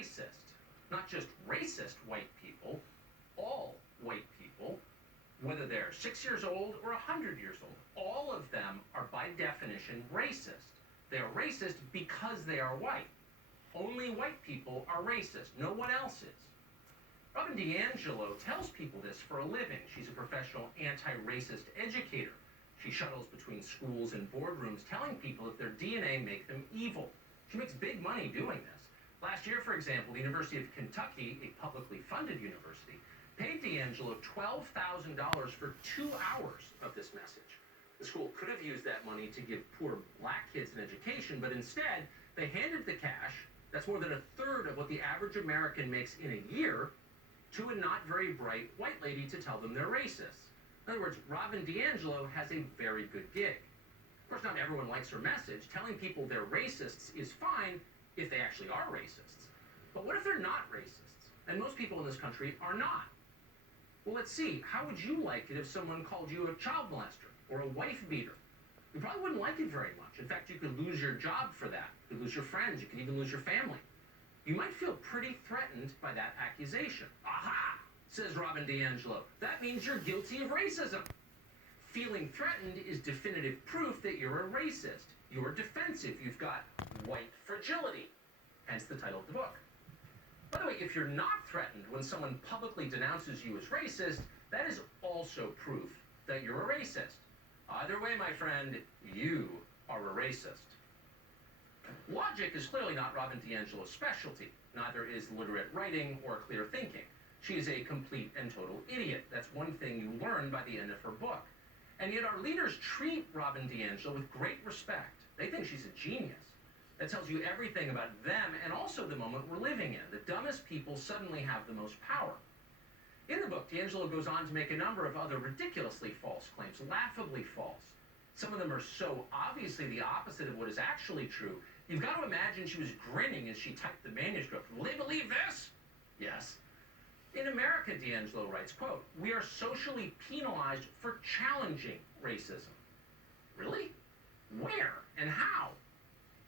racist. Not just racist white people, all white people, whether they're 6 years old or 100 years old, all of them are by definition racist. They are racist because they are white. Only white people are racist. No one else is. Robin DiAngelo tells people this for a living. She's a professional anti-racist educator. She shuttles between schools and boardrooms telling people that their DNA makes them evil. She makes big money doing this. Last year, for example, the University of Kentucky, a publicly funded university, paid DiAngelo $12,000 for 2 hours of this message. The school could have used that money to give poor black kids an education, but instead, they handed the cash, that's more than a third of what the average American makes in a year, to a not very bright white lady to tell them they're racist. In other words, Robin DiAngelo has a very good gig. Of course, not everyone likes her message. Telling people they're racists is fine if they actually are racists. But what if they're not racists? And most people in this country are not. Well, let's see. How would you like it if someone called you a child molester or a wife beater? You probably wouldn't like it very much. In fact, you could lose your job for that. You could lose your friends. You could even lose your family. You might feel pretty threatened by that accusation. Aha, says Robin DiAngelo. That means you're guilty of racism. Feeling threatened is definitive proof that you're a racist. You're defensive. You've got white fragility, hence the title of the book. By the way, if you're not threatened when someone publicly denounces you as racist, that is also proof that you're a racist. Either way, my friend, you are a racist. Logic is clearly not Robin DiAngelo's specialty. Neither is literate writing or clear thinking. She is a complete and total idiot. That's one thing you learn by the end of her book. And yet our leaders treat Robin DiAngelo with great respect. They think she's a genius. That tells you everything about them and also the moment we're living in. The dumbest people suddenly have the most power. In the book, DiAngelo goes on to make a number of other ridiculously false claims, laughably false. Some of them are so obviously the opposite of what is actually true. You've got to imagine she was grinning as she typed the manuscript. Will they believe this? Yes. In America, DiAngelo writes, quote, "We are socially penalized for challenging racism." Really? Where and how?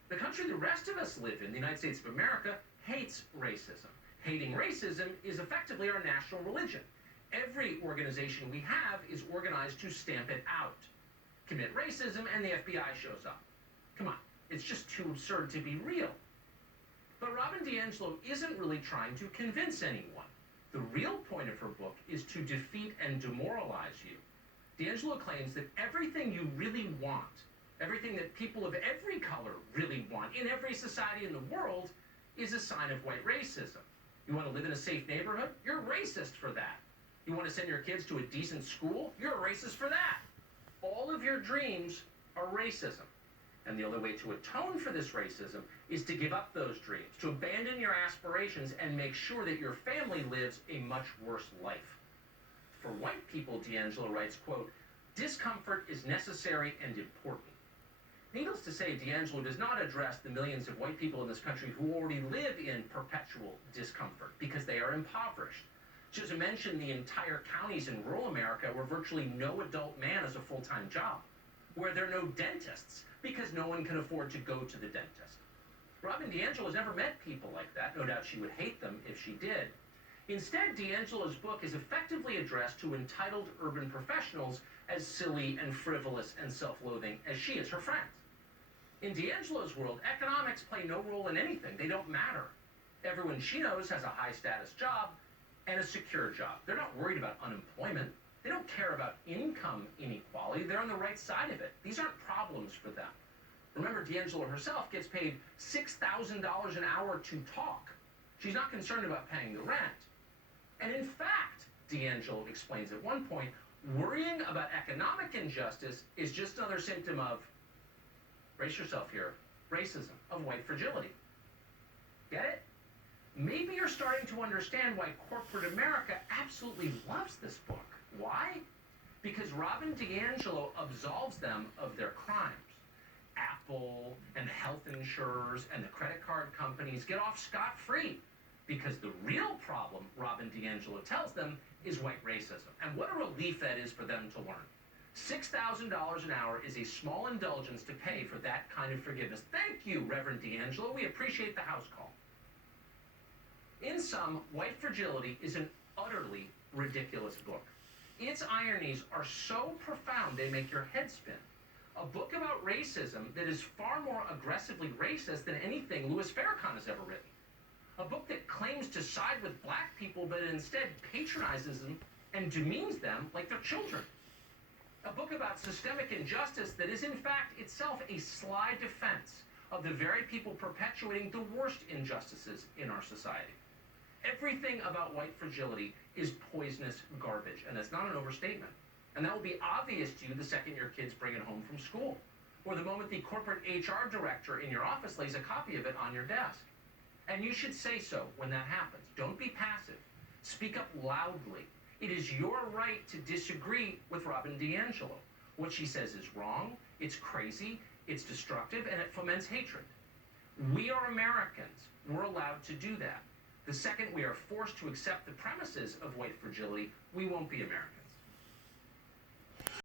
The country the rest of us live in, the United States of America, hates racism. Hating racism is effectively our national religion. Every organization we have is organized to stamp it out. Commit racism and the FBI shows up. Come on, it's just too absurd to be real. But Robin DiAngelo isn't really trying to convince anyone. The real point of her book is to defeat and demoralize you. DiAngelo claims that everything you really want, everything that people of every color really want in every society in the world, is a sign of white racism. You want to live in a safe neighborhood? You're a racist for that. You want to send your kids to a decent school? You're a racist for that. All of your dreams are racism. And the only way to atone for this racism is to give up those dreams, to abandon your aspirations and make sure that your family lives a much worse life. For white people, DiAngelo writes, quote, "Discomfort is necessary and important." Needless to say, DiAngelo does not address the millions of white people in this country who already live in perpetual discomfort because they are impoverished. She doesn't mention the entire counties in rural America where virtually no adult man has a full-time job, where there are no dentists because no one can afford to go to the dentist. Robin DiAngelo has never met people like that. No doubt she would hate them if she did. Instead, DiAngelo's book is effectively addressed to entitled urban professionals as silly and frivolous and self-loathing as she is her friends. In DiAngelo's world, economics play no role in anything. They don't matter. Everyone she knows has a high-status job and a secure job. They're not worried about unemployment. They don't care about income inequality. They're on the right side of it. These aren't problems for them. Remember, DiAngelo herself gets paid $6,000 an hour to talk. She's not concerned about paying the rent. And in fact, DiAngelo explains at one point, worrying about economic injustice is just another symptom of, brace yourself here, racism, of white fragility. Get it? Maybe you're starting to understand why corporate America absolutely loves this book. Why? Because Robin DiAngelo absolves them of their crimes. Apple and the health insurers and the credit card companies get off scot-free because the real problem, Robin DiAngelo tells them, is white racism. And what a relief that is for them to learn. $6,000 an hour is a small indulgence to pay for that kind of forgiveness. Thank you, Reverend DiAngelo. We appreciate the house call. In sum, White Fragility is an utterly ridiculous book. Its ironies are so profound they make your head spin. A book about racism that is far more aggressively racist than anything Louis Farrakhan has ever written. A book that claims to side with black people but instead patronizes them and demeans them like they're children. A book about systemic injustice that is in fact itself a sly defense of the very people perpetuating the worst injustices in our society. Everything about White Fragility is poisonous garbage, and that's not an overstatement. And that will be obvious to you the second your kids bring it home from school, or the moment the corporate HR director in your office lays a copy of it on your desk. And you should say so when that happens. Don't be passive. Speak up loudly. It is your right to disagree with Robin DiAngelo. What she says is wrong, it's crazy, it's destructive, and it foments hatred. We are Americans. We're allowed to do that. The second we are forced to accept the premises of White Fragility, we won't be Americans.